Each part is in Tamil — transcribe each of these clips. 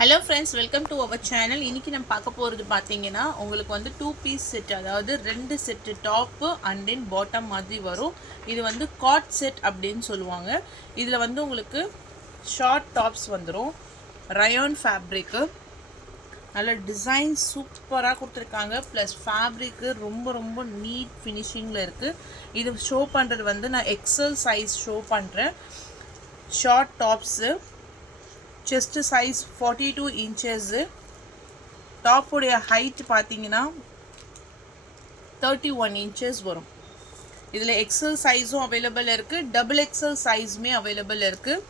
Hello friends, welcome to our channel. இன்றைக்கி நம்ம பார்க்க போகிறது பார்த்தீங்கன்னா உங்களுக்கு வந்து 2 பீஸ் செட், அதாவது 2 set top and then bottom மாதிரி வரும். இது வந்து காட் செட் அப்படின்னு சொல்லுவாங்க. இதில் வந்து உங்களுக்கு ஷார்ட் டாப்ஸ் வந்துடும். ரயான் ஃபேப்ரிக்கு நல்ல டிசைன் சூப்பராக கொடுத்துருக்காங்க. ப்ளஸ் ஃபேப்ரிக்கு ரொம்ப ரொம்ப நீட் ஃபினிஷிங்கில் இருக்குது. இது ஷோ பண்ணுறது வந்து நான் எக்ஸல் சைஸ் ஷோ பண்ணுறேன். Short tops, chest size 42 inches. டாப்புடைய ஹைட் பார்த்தீங்கன்னா 31 inches வரும். இதில் எக்ஸல் சைஸும் அவைலபிள் இருக்குது, டபுள் எக்ஸல் சைஸுமே அவைலபிள் இருக்குது.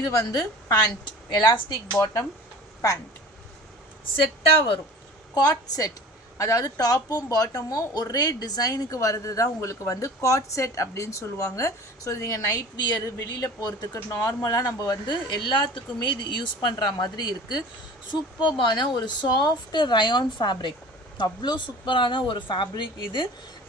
இது வந்து பேண்ட், எலாஸ்டிக் பாட்டம் பேண்ட் செட்டாக வரும். காட் செட், அதாவது டாப்பும் பாட்டமும் ஒரே டிசைனுக்கு வர்றது தான் உங்களுக்கு வந்து காட் செட் அப்படின்னு சொல்லுவாங்க. ஸோ நீங்கள் நைட் வியர், வெளியில் போகிறதுக்கு நார்மலாக நம்ம வந்து எல்லாத்துக்குமே இது யூஸ் பண்ணுற மாதிரி இருக்குது. சூப்பரான ஒரு சாஃப்ட் ரயான் ஃபேப்ரிக், அவ்வளோ சூப்பரான ஒரு ஃபேப்ரிக். இது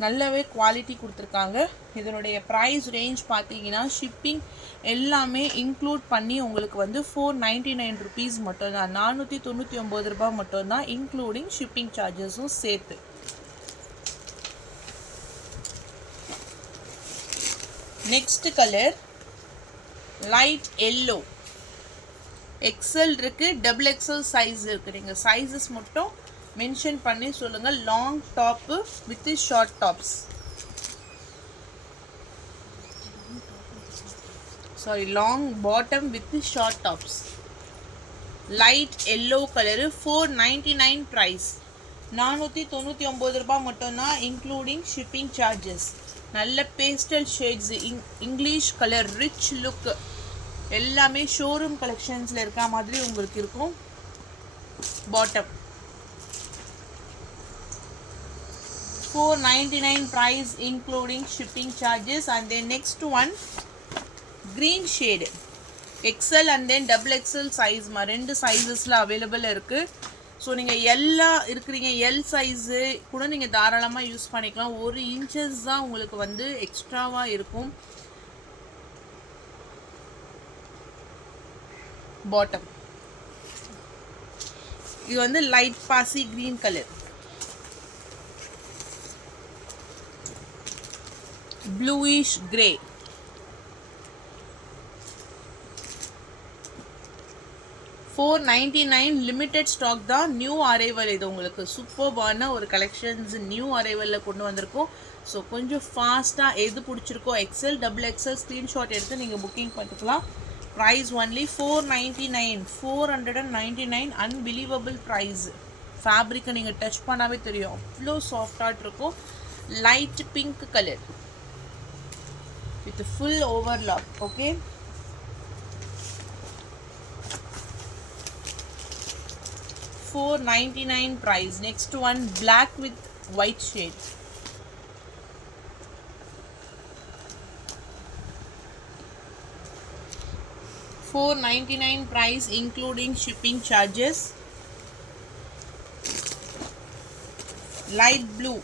நல்லாவே குவாலிட்டி கொடுத்துருக்காங்க. இதனுடைய ப்ரைஸ் ரேஞ்ச் பார்த்தீங்கன்னா ஷிப்பிங் எல்லாமே இன்க்ளூட் பண்ணி உங்களுக்கு வந்து 499 rupees மட்டும்தான், 499 ரூபாய் மட்டும்தான், இன்க்ளூடிங் ஷிப்பிங் சார்ஜஸும் சேர்த்து. Next colour light yellow. XL இருக்குது, டபுள் எக்ஸல் சைஸ் இருக்குது. நீங்கள் சைஸஸ் மட்டும் மென்ஷன் பண்ணி சொல்லுங்கள். Long top with short tops, sorry long bottom with short tops. Light yellow colour, 499 price, 499 ரூபாய் மட்டும்தான், இன்க்ளூடிங் ஷிப்பிங் சார்ஜஸ். நல்ல pastel shades, English colour, rich look, எல்லாமே ஷோரூம் கலெக்ஷன்ஸில் இருக்க மாதிரி உங்களுக்கு இருக்கும். Bottom 499 price including shipping charges. And then next one green shade, XL and then double XL size மா, ரெண்டு சைஸஸில் அவைலபிள் இருக்குது. ஸோ நீங்கள் எல்லாம் இருக்கிறீங்க, எல் சைஸு கூட நீங்கள் தாராளமாக யூஸ் பண்ணிக்கலாம். 1 inches தான் உங்களுக்கு வந்து எக்ஸ்ட்ராவாக இருக்கும். பாட்டம் இது வந்து லைட் பாசி green colour, bluish grey. $499 limited stock தான், நியூ அரைவல். இது உங்களுக்கு சூப்பர்பான ஒரு கலெக்ஷன்ஸ் நியூ அரைவலில் கொண்டு வந்திருக்கோம். ஸோ கொஞ்சம் ஃபாஸ்ட்டாக எது பிடிச்சிருக்கோ எக்ஸல் டபுள் எக்ஸல் ஸ்க்ரீன்ஷாட் எடுத்து நீங்கள் புக்கிங் பண்ணிக்கலாம். Price only 499, 499. Unbelievable price. ஃபேப்ரிக்கை நீங்கள் டச் பண்ணாவே தெரியும், அவ்வளோ சாஃப்டாக இருக்கும். Light pink colour with full overlock. Okay, $499 price. Next one black with white shade, $499 price including shipping charges. Light blue,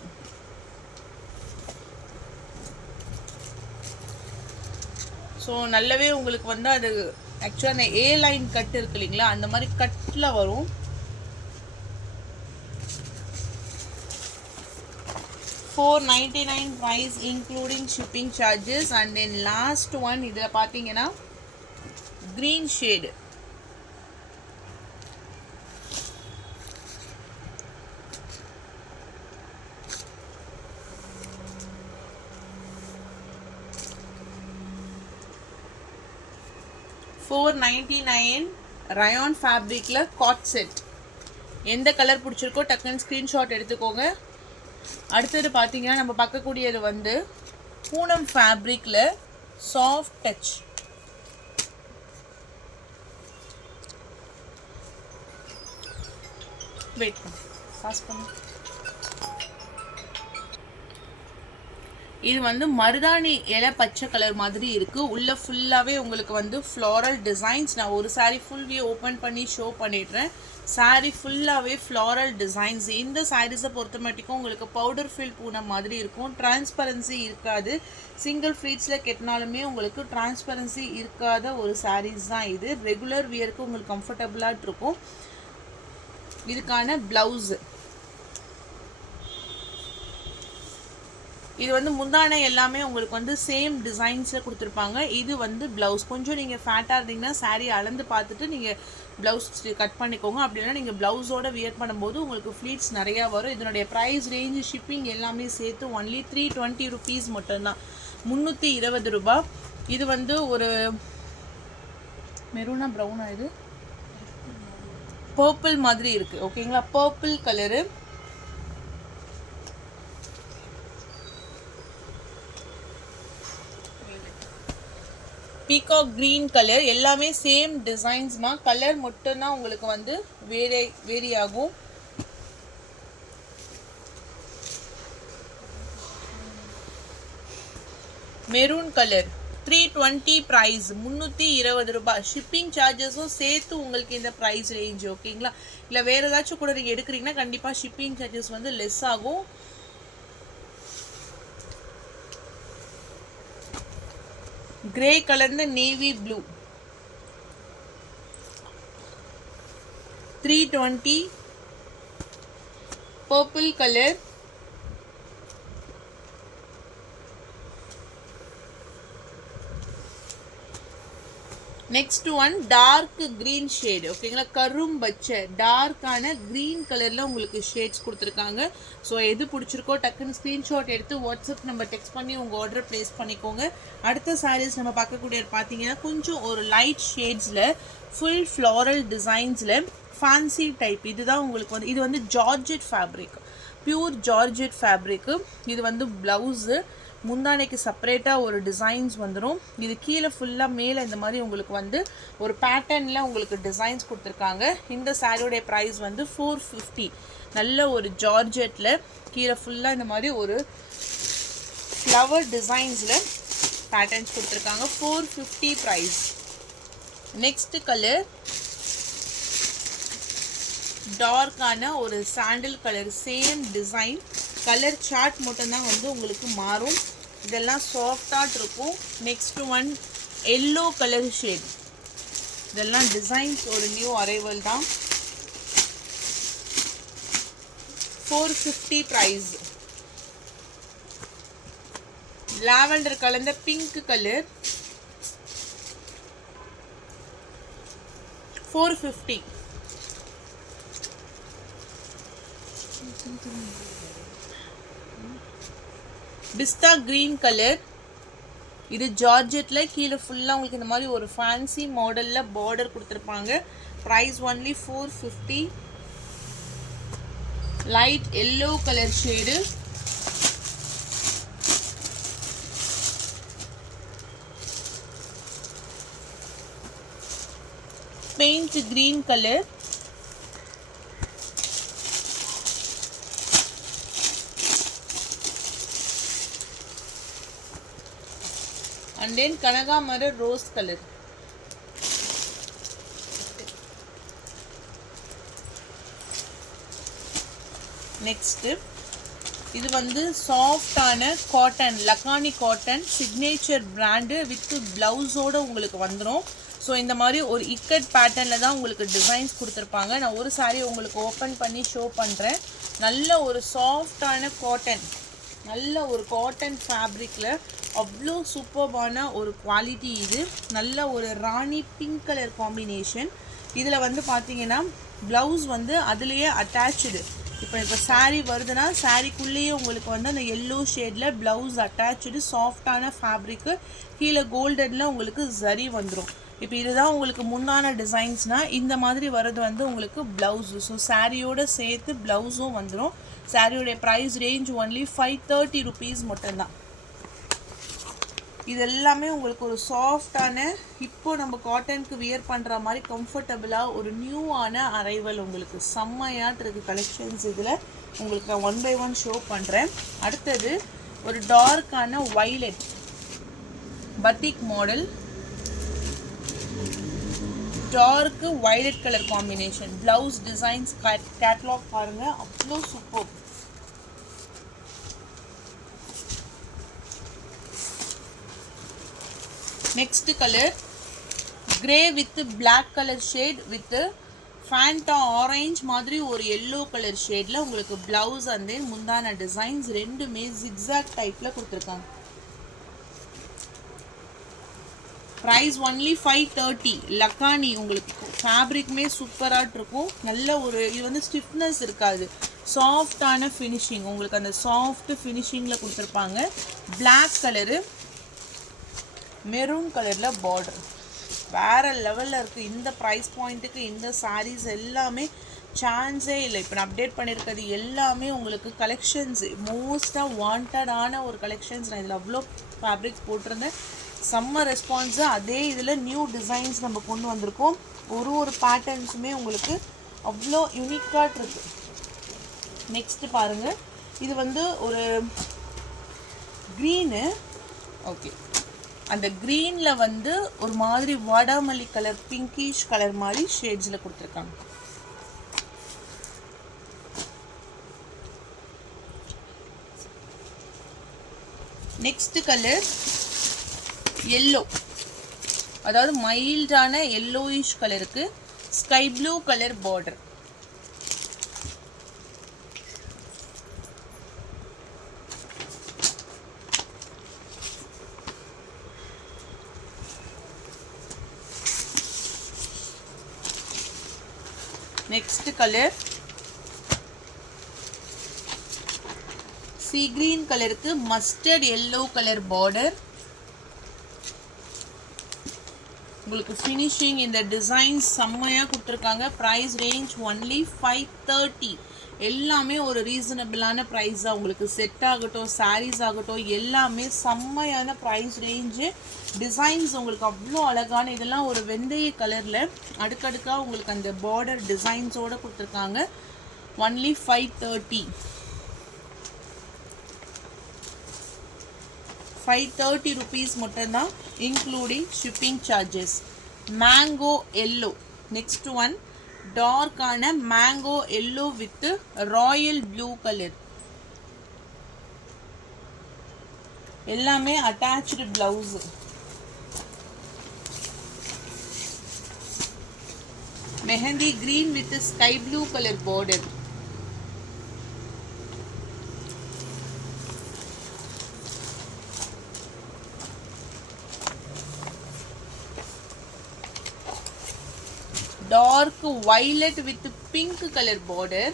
so நல்லாவே உங்களுக்கு வந்து அது ஆக்சுவலாக அந்த ஏ லைன் கட் இருக்கு இல்லைங்களா, அந்த மாதிரி கட்டில் வரும். $499 price including shipping charges. And then last one, இதில் பார்த்தீங்கன்னா க்ரீன் ஷேடு, $499 ரயான் ஃபேப்ரிக்கில் காட் செட். எந்த கலர் பிடிச்சிருக்கோ டக்குன்னு ஸ்க்ரீன்ஷாட் எடுத்துக்கோங்க. அடுத்தது பார்த்தீங்கன்னா நம்ம பார்க்கக்கூடியது வந்து பூனம் ஃபேப்ரிக்கில் சாஃப்ட் டச். வெயிட் பாஸ் பண்ணு. இது வந்து மருதாணி இலை பச்சை கலர் மாதிரி இருக்கு. உள்ள ஃபுல்லாவே உங்களுக்கு வந்து ஃப்ளாரல் டிசைன்ஸ். நான் ஒரு saree ஃபுல் வியூ ஓபன் பண்ணி ஷோ பண்ணிடுறேன். saree ஃபுல்லாவே ஃப்ளாரல் டிசைன்ஸ். இந்த சாரீஸை பொறுத்த மட்டும் உங்களுக்கு பவுடர் ஃபில் பூனம் மாதிரி இருக்கும். டிரான்ஸ்பரன்சி இருக்காது. சிங்கிள் ஃப்ளீட்ஸில் கெட்டினாலுமே உங்களுக்கு டிரான்ஸ்பரன்சி இருக்காத ஒரு சாரீஸ் தான் இது. ரெகுலர் வியருக்கு உங்களுக்கு கம்ஃபர்டபுளாக இருக்கும். இதுக்கான ப்ளவுஸு இது வந்து முந்தானை எல்லாமே உங்களுக்கு வந்து சேம் டிசைன்ஸில் கொடுத்துருப்பாங்க. இது வந்து ப்ளவுஸ். கொஞ்சம் நீங்கள் ஃபேட்டாக இருந்தீங்கன்னா சாரீ அளந்து பார்த்துட்டு நீங்கள் ப்ளவுஸ் கட் பண்ணிக்கோங்க. அப்படின்னா நீங்கள் ப்ளவுஸோட வியர் பண்ணும்போது உங்களுக்கு ஃப்ளீட்ஸ் நிறையா வரும். இதனுடைய ப்ரைஸ் ரேஞ்சு ஷிப்பிங் எல்லாமே சேர்த்து ஒன்லி 320 rupees மட்டும்தான். 320 ரூபா. இது வந்து ஒரு மெரூனா ப்ரௌனா, இது பர்பிள் மாதிரி இருக்குது. ஓகேங்களா, purple colour. Peacock green colour. எல்லாமே சேம் டிசைன்ஸ்மா. கலர் மட்டும்தான் உங்களுக்கு வந்து வேரி ஆகும். Maroon colour 320 price. 320 ரூபாய். ஷிப்பிங் சார்ஜஸும் சேர்த்து உங்களுக்கு இந்த ப்ரைஸ் ரேஞ்ச். ஓகேங்களா, இல்லை வேறு ஏதாச்சும் கூட நீங்கள் எடுக்கிறீங்கன்னா கண்டிப்பாக ஷிப்பிங் சார்ஜஸ் வந்து லெஸ் ஆகும். கிரே கலர்ந்த navy blue 320. Purple colour. Next one dark green shade. ஓகேங்களா, கரும் பச்சை டார்க்கான கிரீன் கலர்ல உங்களுக்கு ஷேட்ஸ் கொடுத்துருக்காங்க. ஸோ எது பிடிச்சிருக்கோ டக்குன்னு ஸ்க்ரீன்ஷாட் எடுத்து வாட்ஸ்அப் நம்பர் டெக்ஸ்ட் பண்ணி உங்கள் ஆர்டர் ப்ளேஸ் பண்ணிக்கோங்க. அடுத்த சாரீஸ் நம்ம பார்க்கக்கூடிய பார்த்தீங்கன்னா கொஞ்சம் ஒரு லைட் ஷேட்ஸில் ஃபுல் ஃப்ளாரல் டிசைன்ஸில் ஃபேன்சி டைப். இதுதான் உங்களுக்கு வந்து இது வந்து georgette fabric, pure georgette fabric. இது வந்து ப்ளவுஸு. முந்தானைக்கு செப்பரேட்டாக ஒரு டிசைன்ஸ் வந்துடும். இது கீழே ஃபுல்லாக மேலே இந்த மாதிரி உங்களுக்கு வந்து ஒரு பேட்டர்னில் உங்களுக்கு டிசைன்ஸ் கொடுத்துருக்காங்க. இந்த சாரியோடைய ப்ரைஸ் வந்து 450. நல்ல ஒரு ஜார்ஜெட்டில் கீழே ஃபுல்லாக இந்த மாதிரி ஒரு ஃப்ளவர் டிசைன்ஸில் பேட்டர்ன்ஸ் கொடுத்துருக்காங்க. 450 ப்ரைஸ். நெக்ஸ்ட் கலர் டார்க்கான ஒரு sandal colour. Same design. Colour chart மட்டும்தான் வந்து உங்களுக்கு மாறும். இதெல்லாம் சாஃப்டாக இருக்கும். Next one yellow colour shade. இதெல்லாம் டிசைன்ஸ் ஒரு நியூ அரைவல் தான். 450 ப்ரைஸ். லாவெண்டர் கலந்த பிங்க் கலர் 450. பிஸ்தா கிரீன் கலர். இது ஜார்ஜெட்டில் கீழே ஃபுல்லாக உங்களுக்கு இந்த மாதிரி ஒரு ஃபேன்சி மாடலில் பார்டர் கொடுத்துருப்பாங்க. Price only 450. Light yellow colour shade. Paint green colour. and then கனகாமர ரோஸ் கலர். நெக்ஸ்ட் இது வந்து சாஃப்டான cotton, Lakhani cotton signature brand with பிளவுஸோட உங்களுக்கு வந்துடும். ஸோ இந்த மாதிரி ஒரு இக்கட் பேட்டர்னில் தான் உங்களுக்கு டிசைன்ஸ் கொடுத்துருப்பாங்க. நான் ஒரு சாரீ உங்களுக்கு ஓப்பன் பண்ணி ஷோ பண்ணுறேன். நல்ல ஒரு சாஃப்டான காட்டன், நல்ல ஒரு காட்டன் ஃபேப்ரிக்கில் அவ்வளோ சூப்பர்பான ஒரு குவாலிட்டி. இது நல்ல ஒரு ராணி பிங்க் கலர் காம்பினேஷன். இதில் வந்து பார்த்தீங்கன்னா ப்ளவுஸ் வந்து அதுலேயே அட்டாச்சு. இப்போ சாரீ வருதுன்னா சாரீக்குள்ளேயே உங்களுக்கு வந்து அந்த எல்லோ ஷேடில் ப்ளவுஸ் அட்டாச்சு. சாஃப்டான ஃபேப்ரிக்கு. கீழே கோல்டனில் உங்களுக்கு சரி வந்துடும். இப்போ இதுதான் உங்களுக்கு முன்னான டிசைன்ஸ்னால் இந்த மாதிரி வர்றது வந்து உங்களுக்கு ப்ளவுஸு. ஸோ சாரியோடு சேர்த்து ப்ளவுஸும் வந்துடும். சாரியோடைய ப்ரைஸ் ரேஞ்ச் ஒன்லி 530 rupees மட்டும்தான். இது எல்லாமே உங்களுக்கு ஒரு சாஃப்டான, இப்போது நம்ம காட்டனுக்கு வியர் பண்ணுற மாதிரி கம்ஃபர்டபுளாக ஒரு நியூவான அரைவல் உங்களுக்கு செம்மையாட்டு இருக்குது கலெக்ஷன்ஸ். இதில் உங்களுக்கு நான் 1 by 1 ஷோ பண்ணுறேன். அடுத்தது ஒரு டார்க்கான violet batik model, dark violet colour combination. Blouse designs catalogue பாருங்க, அவ்வளோ super. Next colour grey with black colour shade with Fanta orange மாதிரி ஒரு எல்லோ கலர் ஷேட்ல உங்களுக்கு பிளவுஸ் அண்ட் தென் முந்தான டிசைன்ஸ் ரெண்டுமே ஜிக்ஸாக் டைப்ல கொடுத்துருக்காங்க. Price only 530. லக்கானி உங்களுக்கு ஃபேப்ரிக்குமே சூப்பராக இருக்கும். நல்ல ஒரு இது வந்து ஸ்டிஃப்னஸ் இருக்காது, சாஃப்டான ஃபினிஷிங். உங்களுக்கு அந்த சாஃப்ட் ஃபினிஷிங்கில் கொடுத்துருப்பாங்க. பிளாக் கலரு மெரூன் கலரில் பார்டர் வேறு லெவலில் இருக்குது. இந்த ப்ரைஸ் பாயிண்ட்டுக்கு இந்த சாரீஸ் எல்லாமே சான்ஸே இல்லை. இப்போ நான் அப்டேட் பண்ணியிருக்கிறது எல்லாமே உங்களுக்கு கலெக்ஷன்ஸ் மோஸ்ட்டாக வாண்டடான ஒரு கலெக்ஷன்ஸ். நான் இதில் அவ்வளோ ஃபேப்ரிக்ஸ் போட்டிருந்தேன், செம்ம ரெஸ்பான்ஸு. அதே இதில் நியூ டிசைன்ஸ் நம்ம கொண்டு வந்திருக்கோம். ஒரு பேட்டர்ன்ஸுமே உங்களுக்கு அவ்வளோ யூனிக்காக இருக்குது. நெக்ஸ்ட்டு பாருங்கள், இது வந்து ஒரு க்ரீனு. ஓகே, அந்த க்ரீனில் வந்து ஒரு மாதிரி வாடாமல்லி கலர் பிங்கிஷ் கலர் மாதிரி ஷேட்ஸில் கொடுத்துருக்காங்க. நெக்ஸ்ட் கலர் எல்லோ, அதாவது மைல்டான எல்லோயிஷ் கலருக்கு sky blue colour border. Next colour sea green கலருக்கு மஸ்டர்ட் எல்லோ கலர் பார்டர். உங்களுக்கு ஃபினிஷிங் இந்த டிசைன்ஸ் செம்மையாக கொடுத்துருக்காங்க. Price range only 530. எல்லாமே ஒரு ரீசனபிளான ப்ரைஸாக உங்களுக்கு செட் ஆகட்டும், சாரீஸ் ஆகட்டும், எல்லாமே செம்மையான ப்ரைஸ் ரேஞ்சு. டிசைன்ஸ் உங்களுக்கு அவ்வளோ அழகான, இதெல்லாம் ஒரு வெந்தய கலரில் அடுக்கடுக்காக உங்களுக்கு அந்த பார்டர் டிசைன்ஸோடு கொடுத்துருக்காங்க. ஒன்லி 530. 530 rupees மட்டும்தான், including shipping charges. Mango yellow, next one டார்க்கான mango yellow with royal blue colour. எல்லாமே attached blouse. Mehndi green with sky blue colour border. Dark violet with pink color border.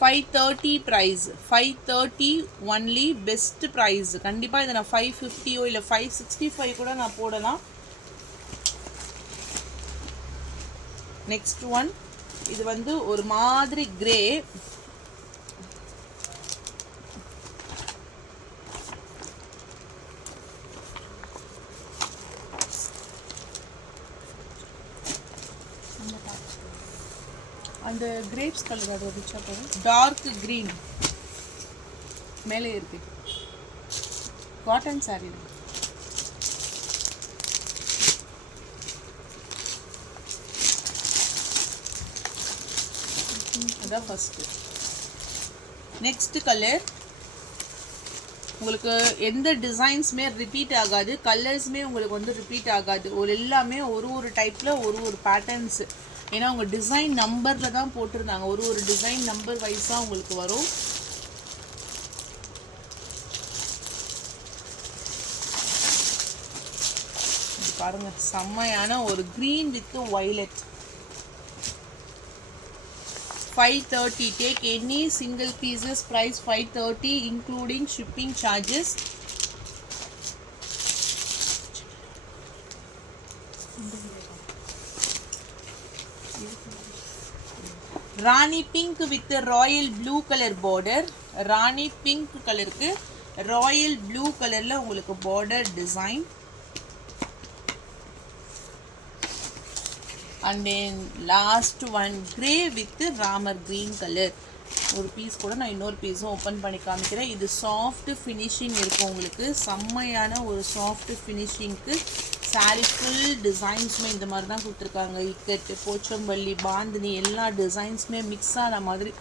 530 price. 530 only, best price. கண்டிப்பா இதை நான் 550 இல்லை 565 கூட நான் போடலாம். நெக்ஸ்ட் ஒன், இது வந்து ஒரு மாதிரி கிரே, அந்த கிரேப்ஸ் கலர், அது வச்சா போதும். டார்க் கிரீன் மேலே இருக்கு, காட்டன் சாரீ. அதான் ஃபர்ஸ்ட். நெக்ஸ்ட் கலர் உங்களுக்கு எந்த டிசைன்ஸுமே ரிப்பீட் ஆகாது, கலர்ஸுமே உங்களுக்கு வந்து ரிப்பீட் ஆகாது. ஒரு எல்லாமே ஒரு டைப்பில் ஒரு பேட்டர்ன்ஸ். ஏன்னா உங்கள் டிசைன் நம்பரில் தான் போட்டிருந்தாங்க, ஒரு டிசைன் நம்பர் வைஸாக உங்களுக்கு வரும். பாருங்க, செம்மையான ஒரு green with violet. 530. Take any single pieces, price 530 including shipping charges. Rani pink with royal blue colour border. Rani pink கலருக்கு ராயல் ப்ளூ கலரில் உங்களுக்கு border design. And then last one grey with Ramar green colour. ஒரு பீஸ் கூட நான் இன்னொரு பீஸும் ஓப்பன் பண்ணி காமிக்கிறேன். இது சாஃப்ட் ஃபினிஷிங் இருக்கும் உங்களுக்கு. செம்மையான ஒரு சாஃப்ட் ஃபினிஷிங்க்கு சாரீ ஃபுல் டிசைன்ஸுமே இந்த மாதிரி தான் கொடுத்துருக்காங்க. இக்கட்டு, போச்சம்பள்ளி, பாந்தினி எல்லா டிசைன்ஸுமே மிக்ஸ் ஆன மாதிரி.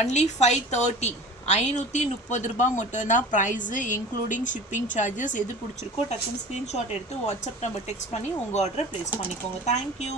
ஒன்லி 530, 530 ரூபாய் மட்டும்தான் ப்ரைஸு, இன்க்ளூடிங் ஷிப்பிங் சார்ஜஸ். எது பிடிச்சிருக்கோ டக்குன்னு ஸ்க்ரீன்ஷாட் எடுத்து வாட்ஸ்அப் நம்பர் டெக்ஸ்ட் பண்ணி உங்கள் ஆர்டரை ப்ளேஸ் பண்ணிக்கோங்க. தேங்க்யூ.